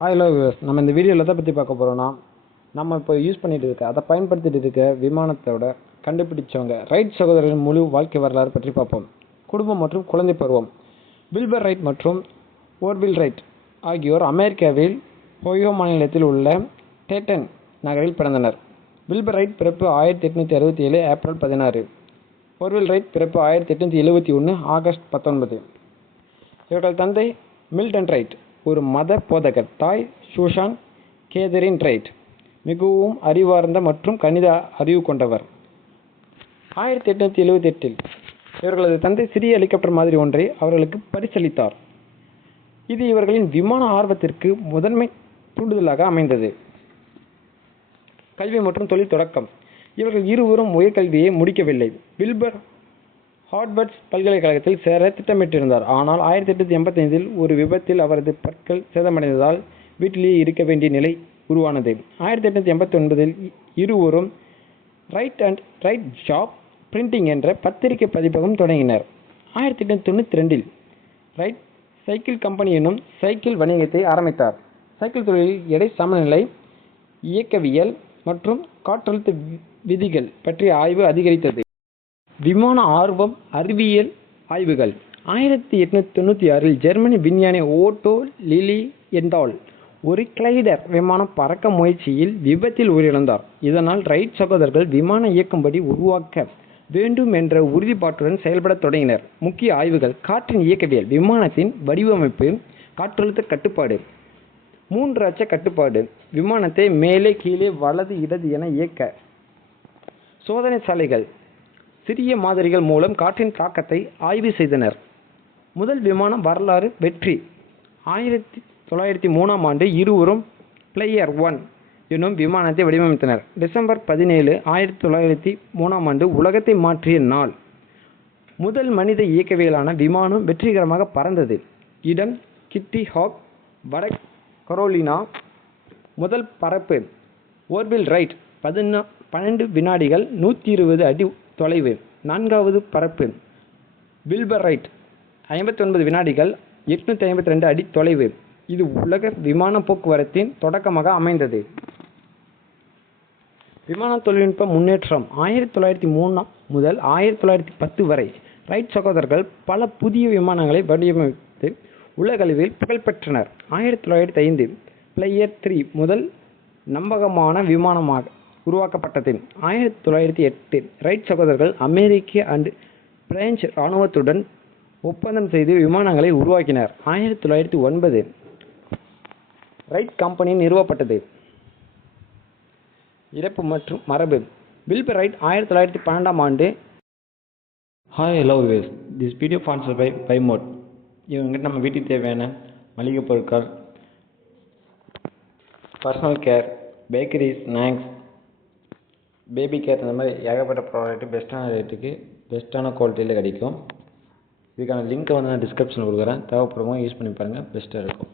Hello viewers, நம்ம இந்த வீடியோவில் எதை பற்றி பார்க்க போகிறோம்னா, நம்ம இப்போ யூஸ் பண்ணிட்டு இருக்க அதை பயன்படுத்திட்டு இருக்க விமானத்தோட கண்டுபிடிச்சவங்க ரைட் சகோதரர்களின் முழு வாழ்க்கை வரலாறு பற்றி பார்ப்போம். குடும்பம் மற்றும் குழந்தை பருவம். வில்பர் ரைட் மற்றும் ஓர்வில் ரைட் ஆகியோர் அமெரிக்காவில் ஒஹியோ மாநிலத்தில் உள்ள டேட்டன் நகரில் பிறந்தனர். வில்பர் ரைட் பிறப்பு 1867 ஏப்ரல் 16. ஓர்வில் ரைட் பிறப்பு 1871 ஆகஸ்ட் 19. இவர்கள் தந்தை மில்டன் ரைட் ஒரு மத போதகர், தாய் சூசான் கேதரின் ரைட் மிகவும் அறிவார்ந்த மற்றும் கணித அறிவு கொண்டவர். 1878 இவர்களது தந்தை சிறிய ஹெலிகாப்டர் மாதிரி ஒன்றை அவர்களுக்கு பரிசளித்தார். இது இவர்களின் விமான ஆர்வத்திற்கு முதன்மை தூண்டுதலாக அமைந்தது. கல்வி மற்றும் தொழில் தொடக்கம். இவர்கள் இருவரும் உயர்கல்வியை முடிக்கவில்லை. வில்பர் ஹார்வர்ட் பல்கலைக்கழகத்தில் சேர திட்டமிட்டிருந்தார். ஆனால் 1885 ஒரு விபத்தில் அவரது பற்கள் சேதமடைந்ததால் வீட்டிலேயே இருக்க வேண்டிய நிலை உருவானது. 1889 இருவரும் right and right job printing என்ற பத்திரிகை பதிப்பகம் தொடங்கினர். 1892 ரைட் சைக்கிள் கம்பெனி எனும் சைக்கிள் வணிகத்தை ஆரம்பித்தார். சைக்கிள் தொழிலில் எடை சமநிலை, இயக்கவியல் மற்றும் காற்றழுத்த விதிகள் பற்றிய ஆய்வு அதிகரித்தது. விமான ஆர்வம், அறிவியல் ஆய்வுகள். 1896 ஜெர்மனி விஞ்ஞானி ஓட்டோ லிலியென்டால் ஒரு கிளைடர் விமானம் பறக்க முயற்சியில் விபத்தில் உயிரிழந்தார். இதனால் ரைட் சகோதரர்கள் விமானம் இயக்கும்படி உருவாக்க வேண்டும் என்ற உறுதிப்பாட்டுடன் செயல்பட தொடங்கினர். முக்கிய ஆய்வுகள். காற்றின் இயக்கவியல், விமானத்தின் வடிவமைப்பு, காற்றழுத்த கட்டுப்பாடு, 3 அச்ச கட்டுப்பாடு, விமானத்தை மேலே கீழே வலது இடது என இயக்க. சோதனை சாலைகள், சிறிய மாதிரிகள் மூலம் காற்றின் தாக்கத்தை ஆய்வு செய்தனர். முதல் விமானம் வரலாறு வெற்றி. 1903 இருவரும் பிளையர் 1 எனும் விமானத்தை வடிவமைத்தனர். டிசம்பர் 17, 1903 உலகத்தை மாற்றிய நாள். முதல் மனித இயக்கவியலான விமானம் வெற்றிகரமாக பறந்தது. இடம் கிட்டி ஹாக், வட கரோலினா. முதல் பறப்பு. ஓர்வில் ரைட் 12 வினாடிகள் 120 அடி தொலைவு. 4வது பறப்பு. வில்பர் ரைட் 59 வினாடிகள் 852 அடி தொலைவு. இது உலக விமான போக்குவரத்தின் தொடக்கமாக அமைந்தது. விமான தொழில்நுட்ப முன்னேற்றம். 1903 முதல் 1910 வரை ரைட் சகோதரர்கள் பல புதிய விமானங்களை வடிவமைத்து உலகளவில் புகழ்பெற்றனர். 1905 பிளையர் 3 முதல் நம்பகமான விமானமாக உருவாக்கப்பட்டது. 1908 ரைட் சகோதரர்கள் அமெரிக்க அண்ட் பிரெஞ்சு இராணுவத்துடன் ஒப்பந்தம் செய்து விமானங்களை உருவாக்கினர். 1909 ரைட் கம்பெனி நிறுவப்பட்டது. இறப்பு மற்றும் மரபு. Wilbur Wright 1912 hi hello viewers, this video sponsored by பைமோட். இவங்ககிட்ட நம்ம வீட்டுக்கு தேவையான மளிகை பொருட்கள், personal care, bakery snacks, baby care, இந்த மாதிரி ஏகப்பட்ட ப்ராடக்ட்டு பெஸ்ட்டான ரேட்டுக்கு பெஸ்ட்டான குவாலிட்டியில் கிடைக்கும். இதுக்கான லிங்க்கை நான் டிஸ்கிரிப்ஷனில் கொடுக்குறேன். தேவைப்படுறவங்க யூஸ் பண்ணி பாருங்கள், பெஸ்ட்டாக இருக்கும்.